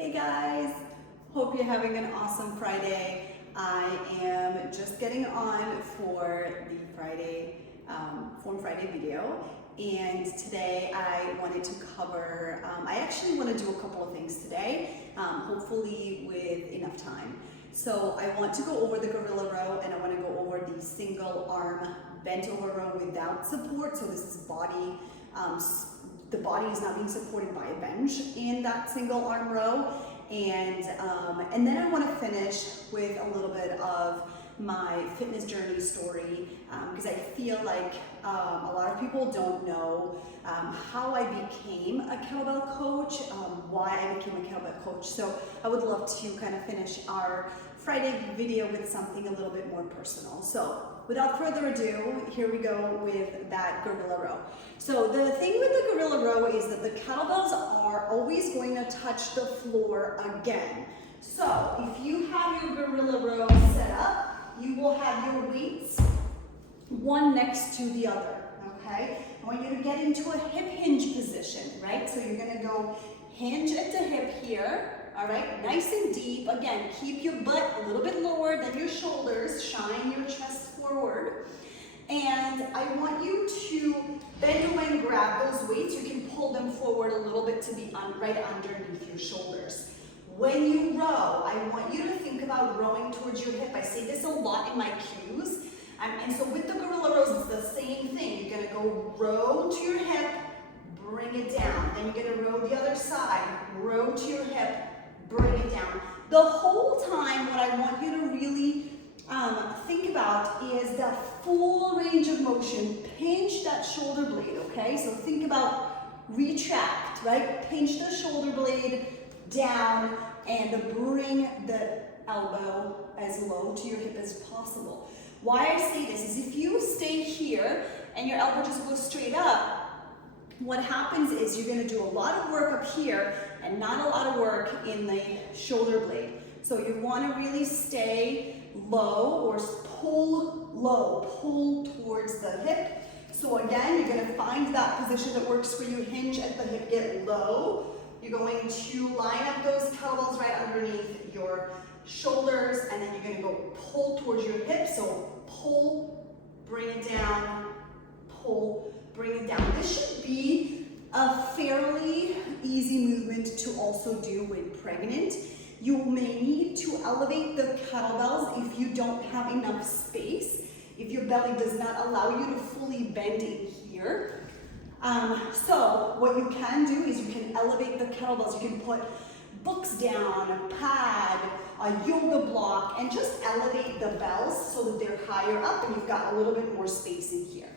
Hey guys, hope you're having an awesome Friday. I am just getting on for the Form Friday video, and today I wanted to cover, I actually want to do a couple of things today, hopefully with enough time. So I want to go over the gorilla row, and I want to go over the single arm bent over row without support. So this is body, the body is not being supported by a bench in that single arm row. And then I want to finish with a little bit of my fitness journey story, because I feel like a lot of people don't know how I became a kettlebell coach, why I became a kettlebell coach. So I would love to kind of finish our Friday video with something a little bit more personal. So without further ado, here we go with that gorilla row. So the thing with the gorilla row is that the kettlebells are always going to touch the floor again. So if you have your gorilla row set up, you will have your weights one next to the other, okay? I want you to get into a hip hinge position, right? So you're gonna go hinge at the hip here, all right? Nice and deep. Again, keep your butt a little bit lower than your shoulders. Shine your chest forward. And I want you to bend away and grab those weights. You can pull them forward a little bit to be right underneath your shoulders. When you row, I want you to think about rowing towards your hip. I say this a lot in my cues. And so with the gorilla rows, it's the same thing. You're gonna go row to your hip, bring it down. Then you're gonna row the other side, row to your hip, bring it down. The whole time, what I want you to really think about is that full range of motion. Pinch that shoulder blade, okay? So think about retract, right? Pinch the shoulder blade down and bring the elbow as low to your hip as possible. Why I say this is if you stay here and your elbow just goes straight up, what happens is you're going to do a lot of work up here and not a lot of work in the shoulder blade. So you want to really stay low or pull low, pull towards the hip. So again, you're going to find that position that works for you. Hinge at the hip, get low. You're going to line up those kettlebells right underneath your shoulders, and then you're going to go pull towards your hips. So pull, bring it down, pull, bring it down. This should be a fairly easy movement to also do when pregnant. You may need to elevate the kettlebells if you don't have enough space, if your belly does not allow you to fully bend in here. So what you can do is you can elevate the kettlebells. You can put books down, a pad, a yoga block, and just elevate the bells so that they're higher up and you've got a little bit more space in here.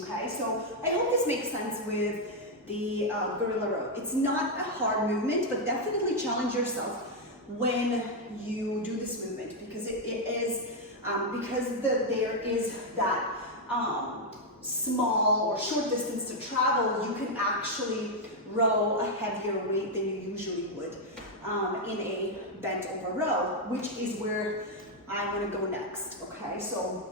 Okay, so I hope this makes sense with the gorilla row. It's not a hard movement, but definitely challenge yourself when you do this movement, because there is that small or short distance to travel. You can actually row a heavier weight than you usually would in a bent over row, which is where I want to go next. Okay, so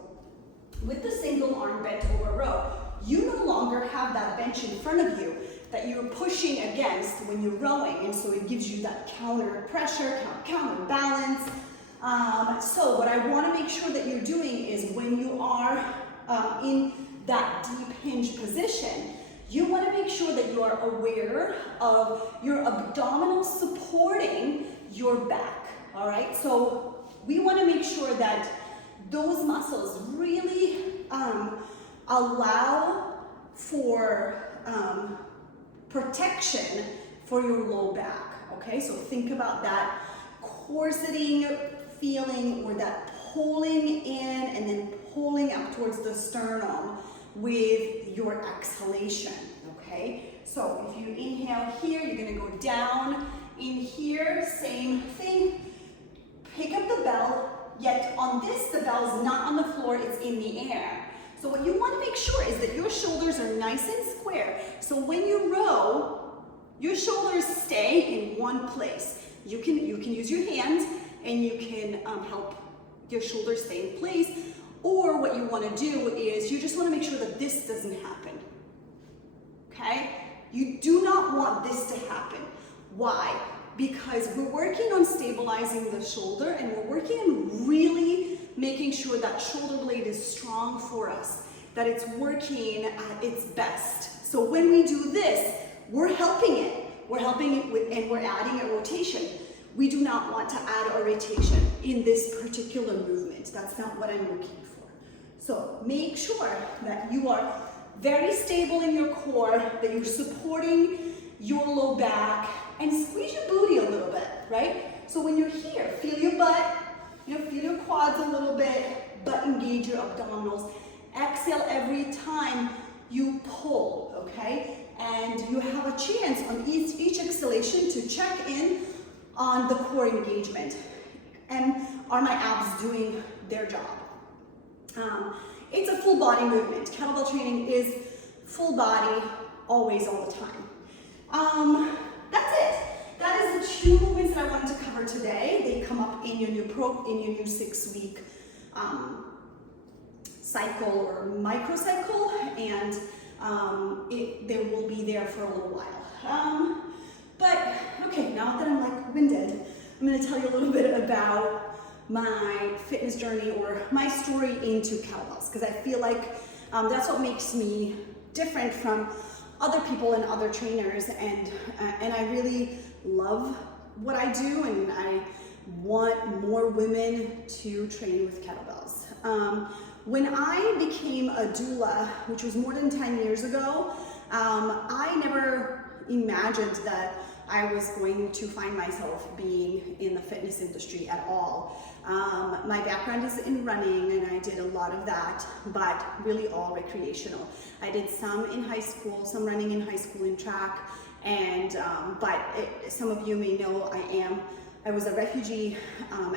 with the single arm bent over row, you no longer have that bench in front of you that you're pushing against when you're rowing, and so it gives you that counter pressure, counterbalance. So what I want to make sure that you're doing is when you are in that deep hinge position, you want to make sure that you are aware of your abdominals supporting your back, all right? So we want to make sure that those muscles really allow for protection for your low back, okay? So think about that corseting feeling or that pulling in and then pulling up towards the sternum with your exhalation, okay? So if you inhale here, you're gonna go down in here, same thing. Pick up the bell, yet on this, the bell is not on the floor, it's in the air. So what you wanna make sure is that your shoulders are nice and square. So when you row, your shoulders stay in one place. You can use your hands and you can help your shoulders stay in place. Or what you want to do is you just want to make sure that this doesn't happen, okay? You do not want this to happen. Why? because we're working on stabilizing the shoulder, and we're working on really making sure that shoulder blade is strong for us, that it's working at its best. So when we do this, we're helping it. We're helping it with, and we're adding a rotation. We do not want to add a rotation in this particular movement. That's not what I'm looking for. So make sure that you are very stable in your core, that you're supporting your low back, and squeeze your booty a little bit, right? So when you're here, feel your butt, feel your quads a little bit, but engage your abdominals. Exhale every time you pull, okay? And you have a chance on each exhalation to check in on the core engagement. And are my abs doing their job? It's a full body movement. Kettlebell training is full body, always, all the time. That's it. That is the two movements that I wanted to cover today. They come up in your new 6-week cycle or microcycle, and they will be there for a little while. But okay, now that I'm like winded, I'm going to tell you a little bit about my fitness journey or my story into kettlebells, because I feel like that's what makes me different from other people and other trainers, and I really love what I do, and I want more women to train with kettlebells. When I became a doula, which was more than 10 years ago, I never imagined that I was going to find myself being in the fitness industry at all. My background is in running, and I did a lot of that, but really all recreational. I did some in high school, some running in high school in track, and some of you may know I was a refugee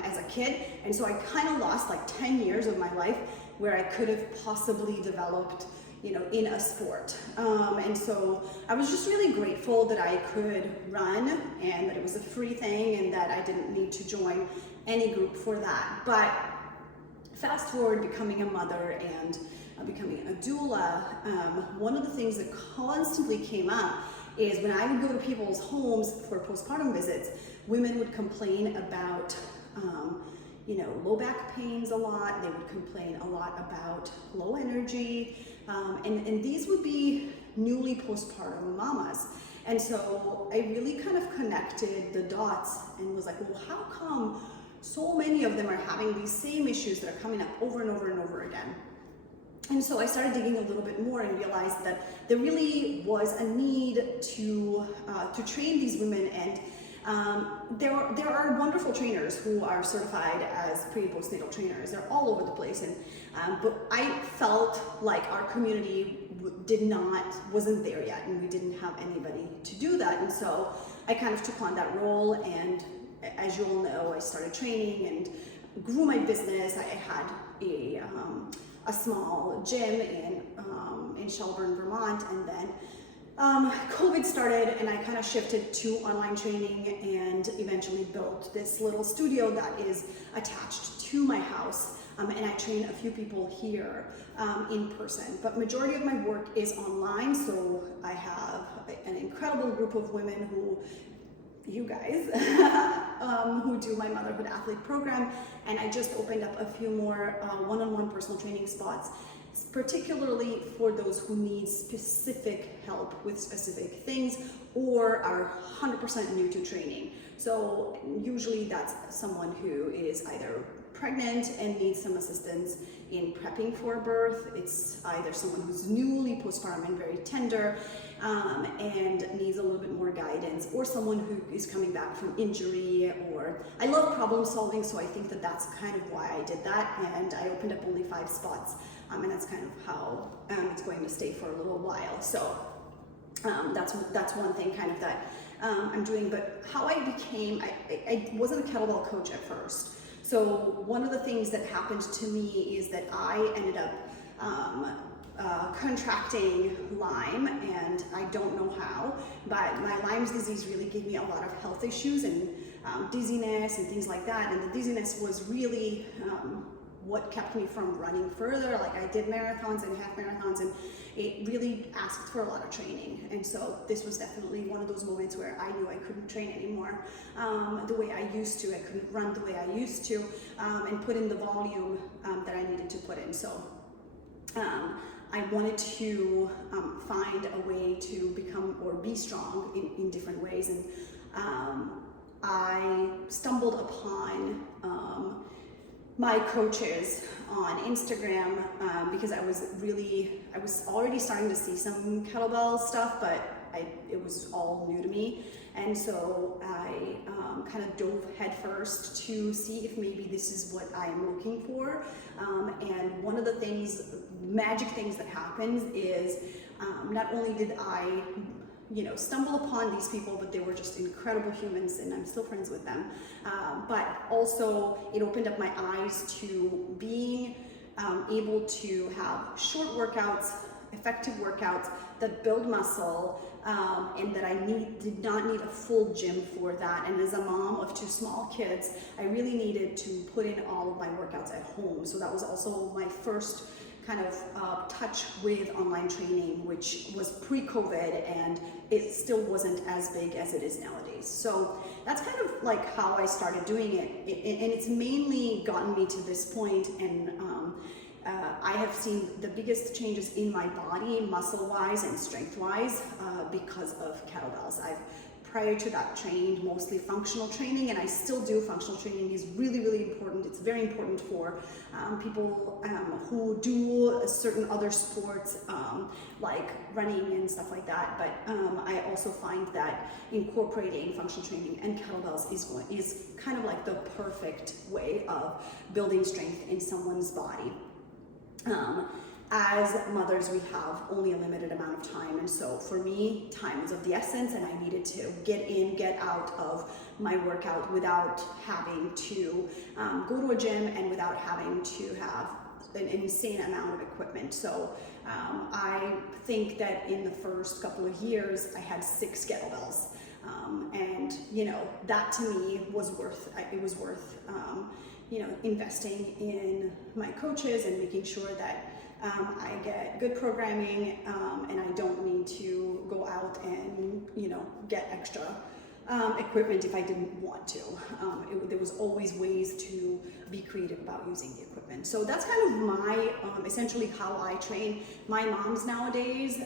as a kid, and so I kind of lost like 10 years of my life where I could have possibly developed, in a sport. And so I was just really grateful that I could run, and that it was a free thing, and that I didn't need to join any group for that. But fast forward, becoming a mother and becoming a doula, one of the things that constantly came up is when I would go to people's homes for postpartum visits, women would complain about low back pains a lot. They would complain a lot about low energy, and these would be newly postpartum mamas. And so I really kind of connected the dots and was like, well, how come so many of them are having these same issues that are coming up over and over and over again? And so I started digging a little bit more and realized that there really was a need to train these women, and there are wonderful trainers who are certified as pre and postnatal trainers. They're all over the place, and but I felt like our community wasn't there yet, and we didn't have anybody to do that. And so I kind of took on that role, and as you all know, I started training and grew my business. I had a small gym in Shelburne, Vermont, and then COVID started, and I kind of shifted to online training and eventually built this little studio that is attached to my house. And I train a few people here in person, but majority of my work is online. So I have an incredible group of women you guys, who do my Motherhood Athlete program, and I just opened up a few more one-on-one personal training spots, particularly for those who need specific help with specific things or are 100% new to training. So usually that's someone who is either pregnant and needs some assistance in prepping for birth. It's either someone who's newly postpartum and very tender and needs a little bit more guidance, or someone who is coming back from injury. Or I love problem solving, so I think that that's kind of why I did that, and I opened up only 5 spots, and that's kind of how it's going to stay for a little while. So that's one thing kind of that I'm doing. But how I wasn't a kettlebell coach at first. So one of the things that happened to me is that I ended up contracting Lyme, and I don't know how, but my Lyme's disease really gave me a lot of health issues and dizziness and things like that. And the dizziness was really what kept me from running further. Like I did marathons and half marathons, and it really asked for a lot of training. And so this was definitely one of those moments where I knew I couldn't train anymore the way I used to. I couldn't run the way I used to, and put in the volume that I needed to put in. So I wanted to find a way to become or be strong in different ways. And I stumbled upon my coaches on Instagram because I was already starting to see some kettlebell stuff, but it was all new to me. And so I kind of dove headfirst to see if maybe this is what I'm looking for. And one of the magic things that happens is not only did I stumble upon these people, but they were just incredible humans, and I'm still friends with them. But also it opened up my eyes to being able to have short workouts, effective workouts that build muscle, and that I did not need a full gym for that. And as a mom of 2 small kids, I really needed to put in all of my workouts at home. So that was also my first kind of touch with online training, which was pre-COVID, and it still wasn't as big as it is nowadays. So that's kind of like how I started doing it, and it's mainly gotten me to this point. And I have seen the biggest changes in my body, muscle-wise and strength-wise, because of kettlebells. Prior to that, trained mostly functional training, and I still do. Functional training is really, really important. It's very important for people who do certain other sports, like running and stuff like that. But I also find that incorporating functional training and kettlebells is kind of like the perfect way of building strength in someone's body. As mothers, we have only a limited amount of time, and so for me, time was of the essence, and I needed to get out of my workout without having to go to a gym and without having to have an insane amount of equipment. So I think that in the first couple of years, I had 6 kettlebells, and that to me was worth investing in my coaches and making sure that I get good programming, and I don't need to go out and get extra equipment if I didn't want to. There was always ways to be creative about using the equipment. So that's kind of my essentially how I train my moms nowadays.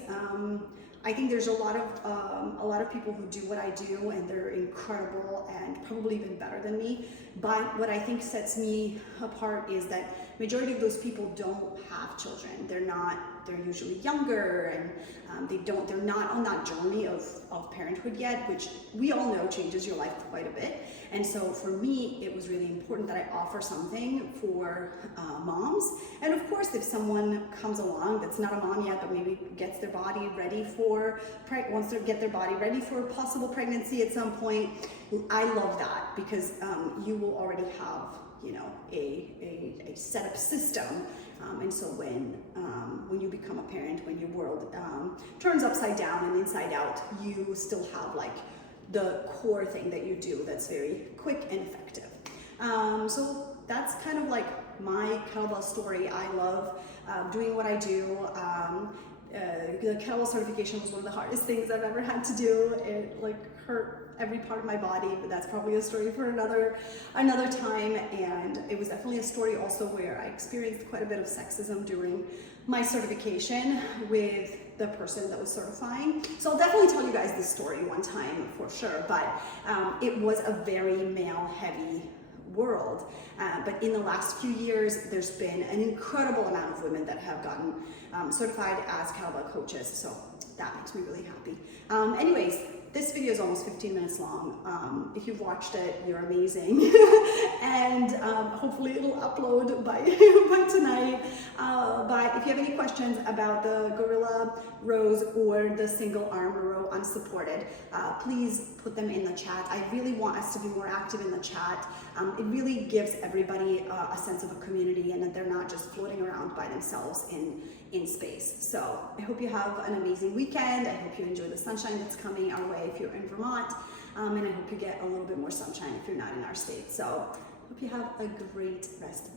I think there's a lot of people who do what I do, and they're incredible and probably even better than me. But what I think sets me apart is that majority of those people don't have children. They're usually younger, and they're not on that journey of parenthood yet, which we all know changes your life quite a bit. And so for me, it was really important that I offer something for moms. And of course, if someone comes along that's not a mom yet, but maybe gets their body ready wants to get their body ready for possible pregnancy at some point, I love that, because you will already have a set up system, and so when you become a parent, when your world turns upside down and inside out, you still have like the core thing that you do that's very quick and effective. So that's kind of like my kettlebell story. I love doing what I do. The kettlebell certification was one of the hardest things I've ever had to do. It hurt every part of my body, but that's probably a story for another time. And it was definitely a story also where I experienced quite a bit of sexism during my certification with the person that was certifying. So I'll definitely tell you guys this story one time for sure, but it was a very male-heavy world. But in the last few years, there's been an incredible amount of women that have gotten certified as kettlebell coaches. So that makes me really happy. Anyways, this video is almost 15 minutes long. If you've watched it, you're amazing. And hopefully it'll upload by tonight. But if you have any questions about the gorilla rows or the single arm row unsupported, please put them in the chat. I really want us to be more active in the chat. It really gives everybody a sense of a community, and that they're not just floating around by themselves in space. So I hope you have an amazing weekend. I hope you enjoy the sunshine that's coming our way if you're in Vermont. And I hope you get a little bit more sunshine if you're not in our state. So I hope you have a great rest of